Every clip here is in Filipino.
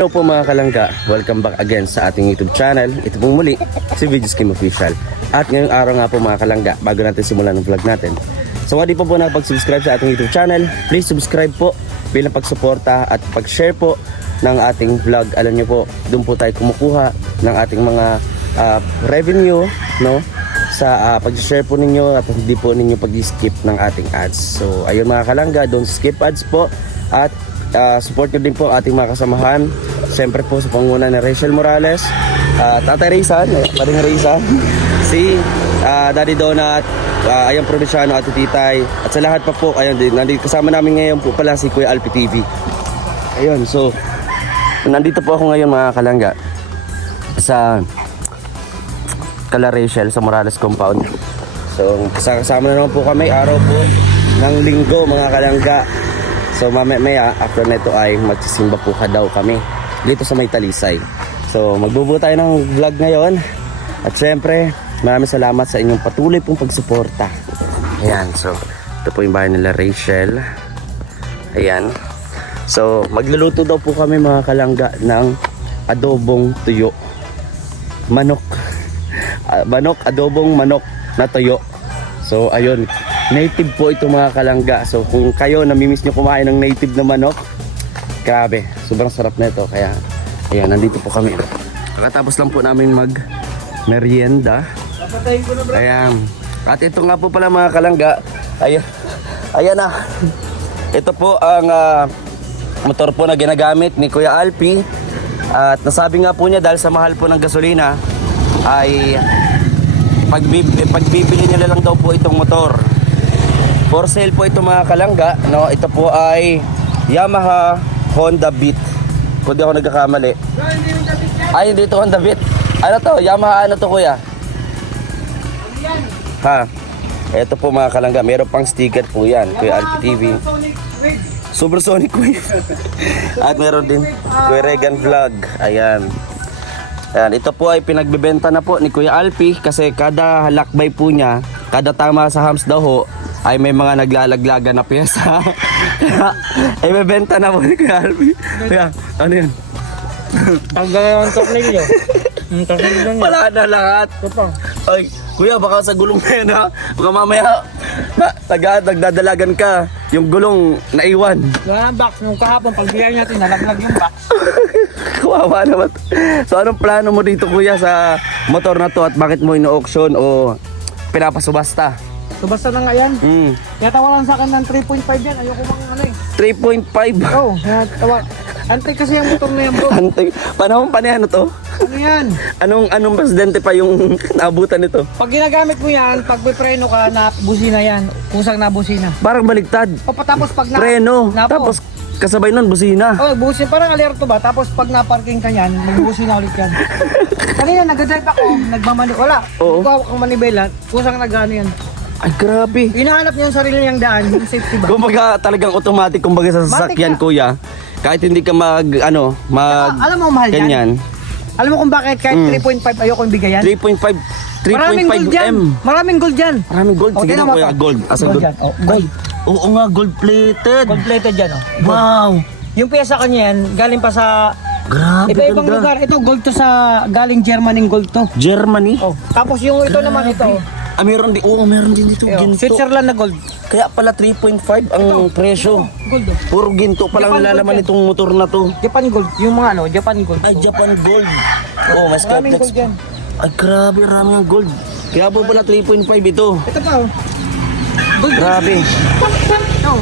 Hello po mga kalangga, welcome back again sa ating YouTube channel. Ito pong muli, si Videos Kim Official. At ngayong araw nga po mga kalangga, bago natin simulan ng vlog natin. So hindi po nakapag-subscribe sa ating YouTube channel, please subscribe po bilang pagsuporta at pag-share po ng ating vlog. Alam nyo po, doon po tayo kumukuha ng ating mga revenue, no? Sa pag-share po ninyo at hindi po ninyo pag-skip ng ating ads. So ayun mga kalangga, don't skip ads po. At support nyo din po ating mga kasamahan. Siyempre po sa panguna ni Rachel Morales, Tatay Rizan, paring Rizan, si Daddy Donut, ayang Provinciano at Titay, at sa lahat pa po, ayun din, nandito kasama namin ngayon po pala si Kuya Alpi TV. Ayun, so nandito po ako ngayon mga kalangga sa Kala Rachel sa Morales Compound. So kasama na naman po kami, araw po ng linggo mga kalangga. So mamaya after neto ay magsisimba po daw kami dito sa May Talisay. So magbubuo tayo ng vlog ngayon. At syempre maraming salamat sa inyong patuloy pong pagsuporta. Ayan, so ito po yung bahay nila Rachel. Ayan. So magluluto daw po kami mga kalangga ng adobong tuyo. Manok. Adobong manok na tuyo. So ayun, native po ito mga kalangga. So kung kayo namimiss nyo kumain ng native na manok, grabe, sobrang sarap na ito. Kaya ayan, nandito po kami. Kakatapos lang po namin mag merienda. Ayan. At ito nga po pala mga kalangga. Ayan na. Ito po ang motor po na ginagamit ni Kuya Alpi. At nasabi nga po niya dahil sa mahal po ng gasolina ay pagbibili niya lang daw po itong motor. For sale po ito mga kalangga, no? Ito po ay Yamaha Honda Beat. Kung di ako nagkakamali. Ay, hindi ito Honda Beat. Ano to? Yamaha ano to kuya? Ha? Ito po mga kalangga, meron pang sticker po yan. Kuya Alpi TV. Supersonic Wave. At meron din Kuya Regan Vlog. Ayan. Ayan, ito po ay pinagbebenta na po ni Kuya Alpi kasi kada lakbay po niya, kada tama sa hams daw ho, ay may mga naglalaglagan na pyesa. Ay may benta na po ni Kuya Alpi. Kaya, ano yan? Ang gawang tornilyo. Ang tornilyo niya. Wala na lahat. Ay, Kuya, baka sa gulong na yan ha. Baka mamaya, nagdadalagan ka. Yung gulong naiwan. Wala ang box. Nung kahapon, pagbigay natin, nalaglag yung box. Kawawa naman. So anong plano mo dito kuya sa motor na to at bakit mo ino-auction o pinapasubasta? So basta na nga yan. Kaya tawaran sa akin ng 3.5 yan. Ayoko mang ano eh. 3.5? Oo. Antay kasi yung motor na yan bro. Antay. Panahon pa niya ano to? Ano yan? Anong presidente pa yung naabutan nito? Pag ginagamit mo yan, pag may preno ka, busina yan. Kusang busina. Parang baligtad. O tapos pag preno. Tapos kasabay nun busina. Oh, busin. Parang alerto ba? Tapos pag na-parking ka yan, magbusina ulit yan. Kanina nag-drive ako, nagmamani. Wala. Oo. Ikaw ang manibela, kusang nag-ano yan. Ay grabe. Hinahanap niya yung sarili niyang daan, yung safety ba? Kumbaga talagang automatic kumbaga sa sasakyan kuya. Kahit hindi ka alam mo mahal yan? ganyan. Alam mo kung bakit kahit 3.5 ayoko yung bigayan? 3.5 Maraming gold dyan. 3.5M. Maraming gold dyan. Maraming gold. Sige na kuya, gold. Asa gold? Yan. Oh, gold. Oo nga, gold plated. Gold plated dyan. Oh. Wow. Yung pyesa kanya yan, galing pa sa Grabe, iba-ibang ganda. lugar. Ito, gold to sa galing Germany gold to. Germany? Oh. Tapos yung ito naman ito. Ah, meron din. Oo, meron din dito. Ginto. Ginto. Switzerland na gold. Kaya pala 3.5 ang presyo. Gold. Oh. Puro ginto pa lang Japan nilalaman gold itong motor na to. Japan gold. Yung mga Japan gold. Ay, Japan gold. Oh, mas Maraming complex. gold yan. Ay, grabe, maraming ang gold. Kaya po pala 3.5 ito. Ito pa oh. Gold. Grabe. Oh.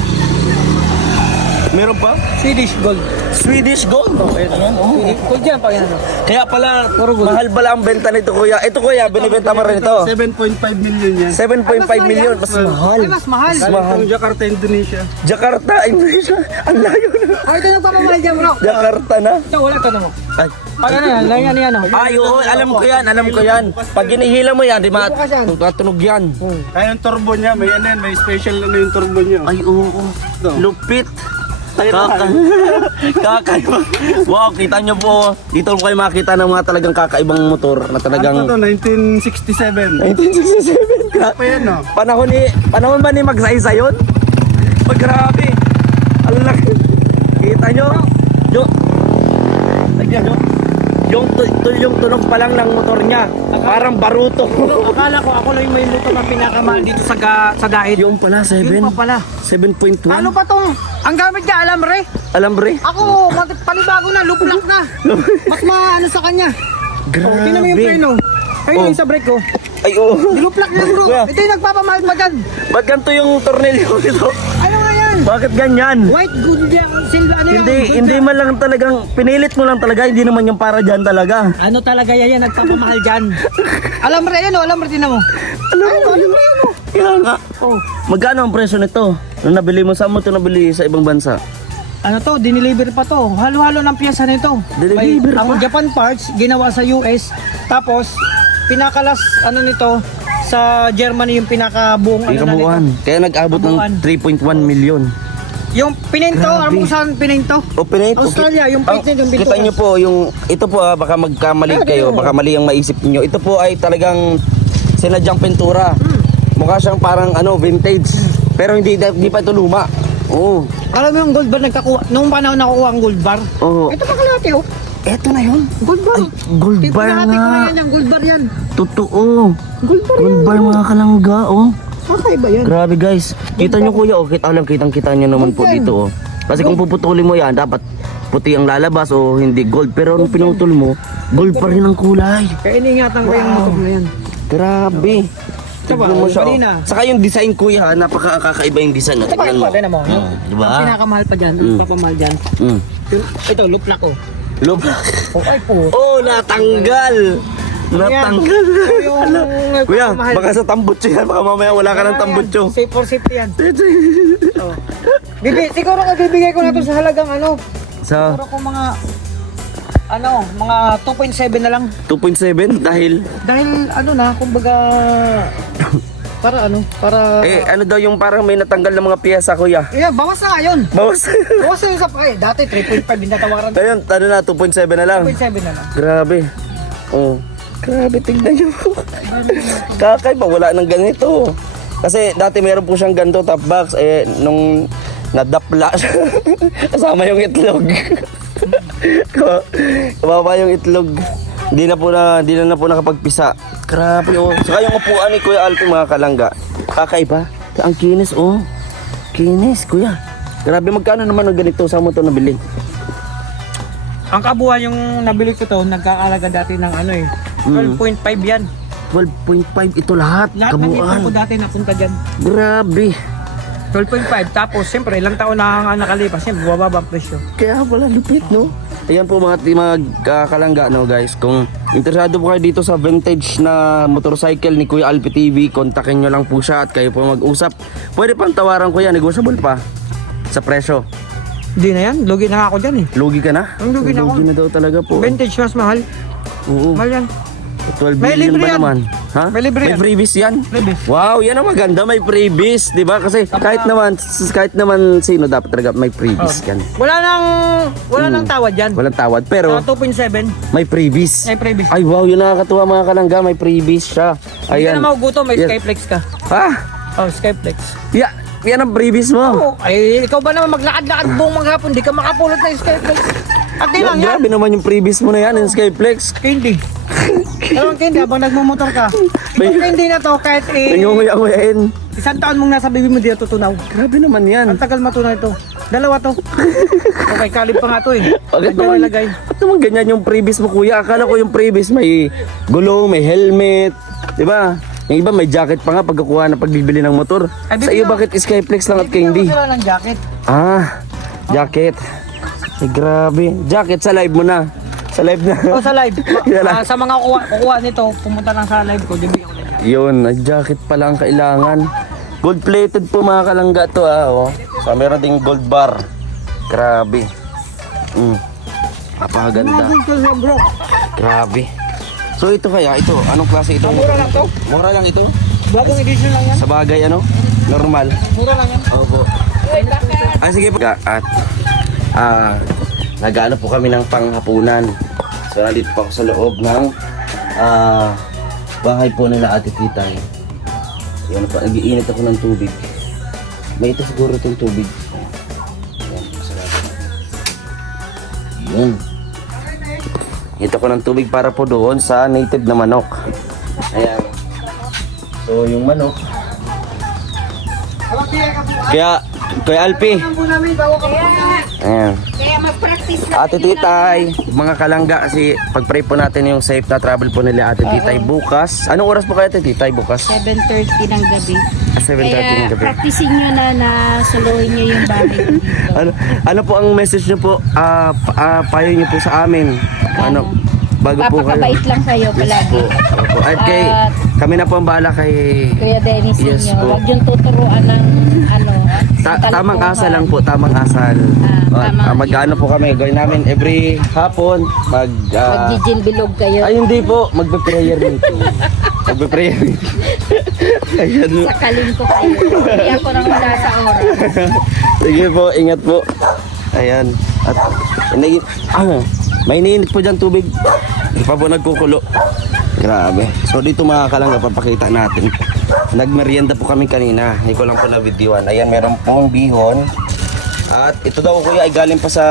Meron pa? Swedish gold. Swedish gold. Oh, ayan. Oh. Gold yan pa yan. Kaya pala, Puro gold. mahal pala ang benta nito kuya. Ito kuya, binibenta mo rin ito. 7.5 million yan. 7.5 million. Mas mahal. Ay, mas mahal. Mas mahal. From Jakarta, Indonesia. Jakarta, Indonesia. Ang layo na. Ay, ito nagpapamahal dyan bro. Jakarta na. Ito, wala ito naman. Ay. Pag ano yan, lang yan oh. Ay, oo, alam ko yan, alam ko yan. Pag ginihila mo yan, di Bubukas yan. matunog yan. Kaya yung turbo niya, may ano yan, may special ano yung turbo niya. Ay, oo. Lupit. Kakaiba. Wow, kita nyo po. Dito kayo makita ng mga talagang kakaibang motor na talagang Ano to, 1967. 1967 ka. Pa yan, no? Panahon ba ni Magsaysay yun? Grabe. Ang laki. Kita nyo? yan, no? Yung tunog pa lang ng motor niya, parang baruto. Akala ko ako lang yung may motor na pinakamahal dito sa dahil. Yung pala, 7. Yun pa pala. 7.1. Ano pa tong, ang gamit niya, alambre? Alambre? Ako, palibago na, luplak na. Mas maano sa kanya. Grabe. Tingnan mo yung preno. Ayun Oh. yung sa brake ko. Ay, oo. Luplak na bro. Kuya. Ito yung nagpapamahal pa dyan. Ba't ganito yung tornilyo ito? Ano nga yan? Bakit ganyan? White good yan. Silver ano yan? Good Hindi yan. man lang talagang, pinilit mo lang talaga, hindi naman yung para dyan talaga. Ano talaga yan, nagpapamahal dyan. Alambre yan o, alambre din mo. Alambre yan o. Kaya nga. Oh. Magkano ang presyo nito? Nung nabili mo, saan mo ito nabili sa ibang bansa? Ano to, dineliver pa to. Halo-halo ng piyesa nito. Dineliver Ang pa? Japan parts, ginawa sa US. Tapos, pinakalas, ano nito, sa Germany yung pinakabuong ano na Ikabuhan. nito. Kaya nag-abot ng Kabuuan. 3.1 million. Yung pininto, Grabe. ano kung saan pininto? O pinay Australia, yung plate nito, yung Kita pintuan. nyo po, yung, ito po baka magkamali kayo, baka mali ang maisip niyo. Ito po ay talagang sinadyang pintura. Mukha siyang parang vintage. Pero hindi pa ito luma. Oo. Alam mo yung gold bar nagkakuha, nung panahon nakukuha ang gold bar. Oo. Ito pa kalahati oh. Eto na yun. Gold bar. Ay, gold bar Pinahati ko nga. na yan, yung gold bar yan. Totoo. Gold bar Gold yan. bar mga kalangga, oh. Kakaiba yan. Grabe guys. Kita nyo kuya, kitang-kita nyo naman po Gold yan. dito, oh. Kasi kung puputulin mo yan, dapat puti ang lalabas o hindi gold. Pero nung pinutol mo, gold pa rin ang kulay. Kaya iningatan ko yung motor na yan. Grabe. Diba, Tignan mo siya, oh. kanina. Saka yung design kuya, ha, napakakaiba yung design. Ito pa Tignan yung mo. pwede na mo. Diba? Ang pinakamahal pa dyan, nagpapamahal dyan. Mm. Ito, luplak ko. Look. Oh, ay po. Oh, natanggal. Natanggal. Yung Kuya, nagpapamahal. baka sa tambutso yan. Baka mamaya wala ka ng tambutso. Safe for safety yan. Oh. Siguro ko bibigay ko na to sa halagang ano. Sa Siguro ko mga 2.7 na lang. 2.7 dahil Dahil ano na, kumbaga para ano daw yung parang may natanggal na mga piyesa kuya. yeah, bawas na nga yun. Bawas. Bawas na yun sa dati 3.5 din natawaran. Ayun, ano na 2.7 na lang. 2.7 na lang. Grabe. Oh. Grabe, tingnan nyo. Kakaiba, wala nang ganito. Kasi dati meron po siyang ganito top box nung nadapla siya. Kasama yung itlog. Kababa yung itlog. Hindi na po nakapagpisa. Grabe oh. Saka yung upuan ni Kuya Alvin mga kalangga. Kakaiba. Ang kinis oh. Kinis kuya. Grabe, magkano naman ang ganito? Saan mo ito nabili? Ang kabuuan yung nabili ko to, nagkakalaga dati ng 12.5 yan. 12.5 ito lahat. Lahat ng ipon ko Kabuuan. dati napunta dyan. Grabe. 12.5 tapos siyempre ilang taon na ang nakalipas, siyempre bumababa ang presyo. Kaya pala lupit, no? Ayan po mga kalangga, no guys. Kung interesado po kayo dito sa vintage na motorcycle ni Kuya Alpi TV, kontakin nyo lang po siya at kayo po mag-usap. Pwede pang tawaran ko yan, negotiable pa sa presyo. Hindi na yan, lugi na ako dyan eh. Lugi ka na? Ang lugi na ako. Lugi na daw talaga po. Vintage mas mahal. Oo. Mahal yan. 12 May million libre ba yan. naman? Ha? May libre yan. freebies yan? Freebies. Wow, yan ang maganda. May freebies, di ba? Kasi kahit naman sino dapat talaga may freebies yan. Wala nang tawad yan. Walang tawad, pero 2.7, may freebies. may previous. Ay wow, yun nakakatuwa mga kalangga, may freebies siya. Hindi ka Ayan. na magugutom, may Yes. Skyflex ka. Ha? Oh, Skyflex. Yan ang freebies mo. Oh, ay ikaw ba naman maglakad-lakad buong maghapon, di ka makapulot ng Skyflex. At di lang yan. Grabe naman yung freebies mo na yan, yung Skyflex. Candy. Alam mo, Candy, habang nagmumotor ka, itong Candy na to, kahit Nangunguya-nguyain. isang taon mong nasa bibi mo, di na tutunaw. Grabe naman yan. Ang tagal matunaw ito. Dalawa to. Okay, kalib pa nga to eh. Bakit Medyo naman, ilagay. bakit naman ganyan yung freebies mo kuya? Akala ko yung freebies may gulong, may helmet. Diba? Yung iba may jacket pa nga pagkakuha na pagbibili ng motor. Ay, Sa iyo bibigyan- bakit Skyflex lang at Bibigyan Candy? ko sila ng jacket. Ah, jacket. Ay, grabe. Jacket sa live mo na. Sa live na. O sa live. Yan lang. Sa mga kukuha nito, pumunta lang sa live ko, bibigyan ko ng jacket. Yun, jacket pala ang kailangan. Gold plated po mga kalangga to oh. So meron ding gold bar. Grabe. Napakaganda. Bro, Grabe. So ito kaya, anong klase ito? mura lang to. Mura lang ito. Bagong edition lang yan. Sa bagay normal. Mura lang yan. Opo. Ay sige po. At nag-ano po kami ng panghapunan. So nandito po ako sa loob ng bahay po nila Ate Titay. Yan po, nag-iinit ako ng tubig. May ito siguro itong tubig. Yan, masarap. Yun. Ito ko ng tubig para po doon sa native na manok. Ayan. So yung manok. Kaya Alpi. Ayan. Kaya mag-practice na. Ate Titay, mga kalangga kasi pag-pray po natin yung safe na travel po nila Ate Titay bukas. Anong oras po kayo Ate Titay bukas? 7:30 ng gabi. 7:30 Kaya ng gabi. practicing nyo na suluhin nyo yung bahay ko dito. Ano po ang message nyo po? Payo nyo po sa amin. Ano? Bago po kayo. Papakabait lang kayo palagi. Opo. At kay, kami na po ang bahala kay... Kuya Dennis Yes inyo. po. Huwag yung tuturuan ng ano. Tamang asal lang po, tamang asal. Tama. Mag-ano po kami, gawin namin every hapon. Magjijin bilog kayo. Ay hindi po, magbe-prayer meeting. Magbe-prayer meeting. Ayan. Sakalin ko kayo. Hindi ako nang wala sa oras. Sige po, ingat po. Ayan. At may iniinit po dyan tubig. Hindi pa po nagkukulo. Grabe. So dito mga kalangga, papakita natin. Nagmerienda po kami kanina. Hindi ko lang po na-videoan. Ayan, meron pong bihon. At ito daw kuya ay galing pa sa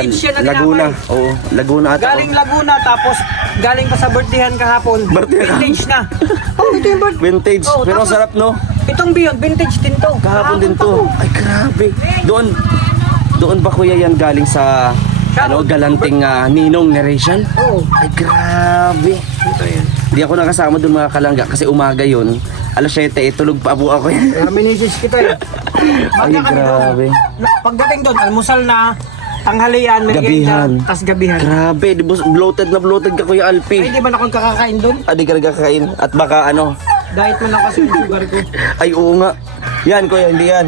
Vintage yan na Laguna. Oo, Laguna ata. Galing Laguna, tapos galing pa sa birthdayan kahapon. Birthday Vintage na. Oh, ito yung birthday. Vintage. Oo, Pero tapos- sarap no? Itong bihon, vintage din to. Kahapon din to. Ay grabe. Doon ba kuya yan galing sa galanting ninong ni Rachel? Oo. Ay grabe. Hindi ako nakasama doon mga kalangga kasi umaga yun. Alas 7 tulog pa po ako yan. Minisis kita eh. Ay grabe. Pagdating doon, almusal na, tanghalian, Gabihan. merienda, tas gabihan. Grabe, di ba bloated na bloated ka kuya Ay, Alpi. di ba na akong kakakain doon? Di ka nagkakain. At baka Diet man lang kasi yung sugar ko. ay oo nga. Yan kuya, hindi yan.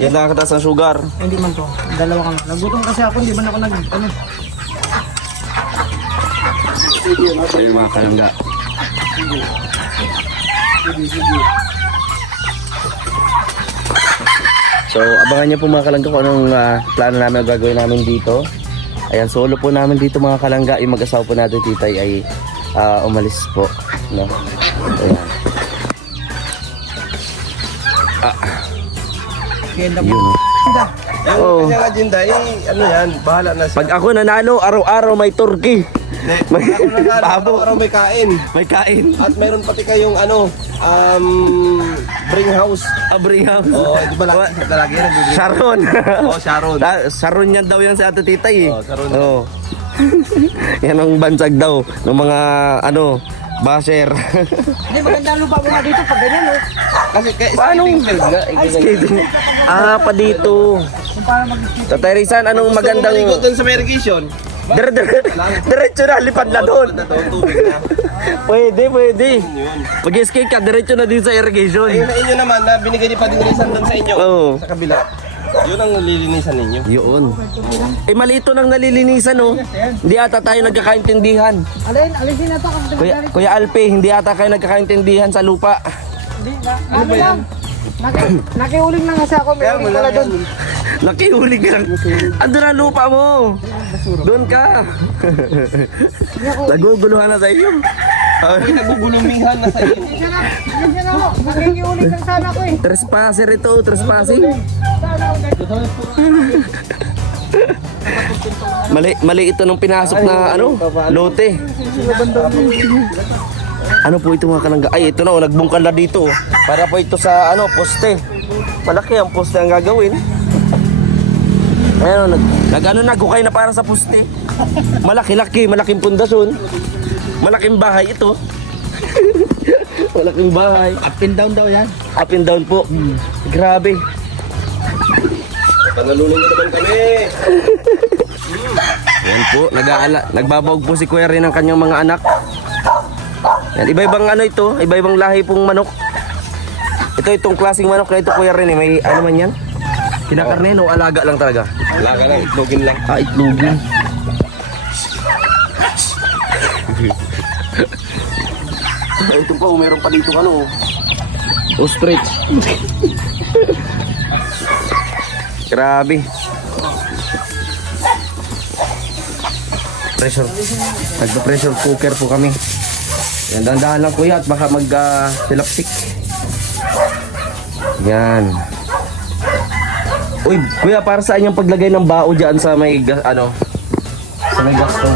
Yan nakakataas ng sugar. Hindi man to. Dalawa kami. Nagutom kasi ako, hindi man ako Ayun mga kalangga. So, abangan niyo po mga kalangga kung anong plano namin o gagawin namin dito. Ayan, solo po namin dito mga kalangga. Yung mag-asawa po natin titay ay umalis po. No? Ayan. Yun. Oo. Kanya agenda, ano yan, bahala na siya. Pag ako nanalo, araw-araw may turkey. May babo. Araw may kain. May kain. At meron pati kayong bring house. Abring house. Oo, di ba lagi yan nagbibring? Sharon. Oo, Sharon. Sharon yan daw yan si Ate Titay eh. Oo, Sharon. Oo. Yan ang bansag daw ng mga basher. Hindi, maganda ang lupa mo nga dito pag ganyan, oh. Kasi Paano? skating field nga. Pa dito. Kung paano mag-skate. Tatay Rizan, anong magandang... Maligo doon sa may irrigation. Diretso na, lipad na doon. Tubig na. Pwede. Pag-skate ka, diretso na din sa irrigation. Ayun na inyo naman na binigay niyo pa din rin doon sa inyo. Oo. Sa kabila. Yun ang lilinisan ninyo. Yun. Malito nang nalilinisan, oh. Hindi ata tayo nagkakaintindihan. Alisin na to kasi Kuya Alpe, hindi ata kayo nagkakaintindihan sa lupa. Ano lang? Nakiuling lang kasi ako. May uling pala doon. Nakiulig ka lang. Ando na lupa mo. Doon ka. Naguguluhan na sa iyo. Ay, nagugulumihan na sa inyo. Alisin na ako. Nakiuling lang sana ako eh. Trespasser ito, trespassing. Mali ito nung pinasok na lote. Ano po ito mga kalangga? Ay, ito na, nagbungkal na dito. Para po ito sa poste. Malaki ang poste ang gagawin. Ayun, nagukay na para sa poste. Malaking pundasyon. Malaking bahay ito. Malaking bahay. Up and down daw yan. Up and down po. Grabe. Pangalunin nyo naman kami. Yan po, nagbabawag po si Kuya rin ng kanyang mga anak. Yan, iba-ibang ito, iba-ibang lahi pong manok. Itong klaseng manok na ito Kuya rin may ano man yan? Kinakarne o alaga lang talaga? Wala ka lang, itlogin lang. Itlogin. Ito pa, meron pa dito ostrich. Grabe. Nagpa-pressure cooker po kami. Yan, dahan-dahan lang kuya at baka silapsik. Yan. Uy, kuya, para saan yung paglagay ng bao dyan sa may sa may gasto?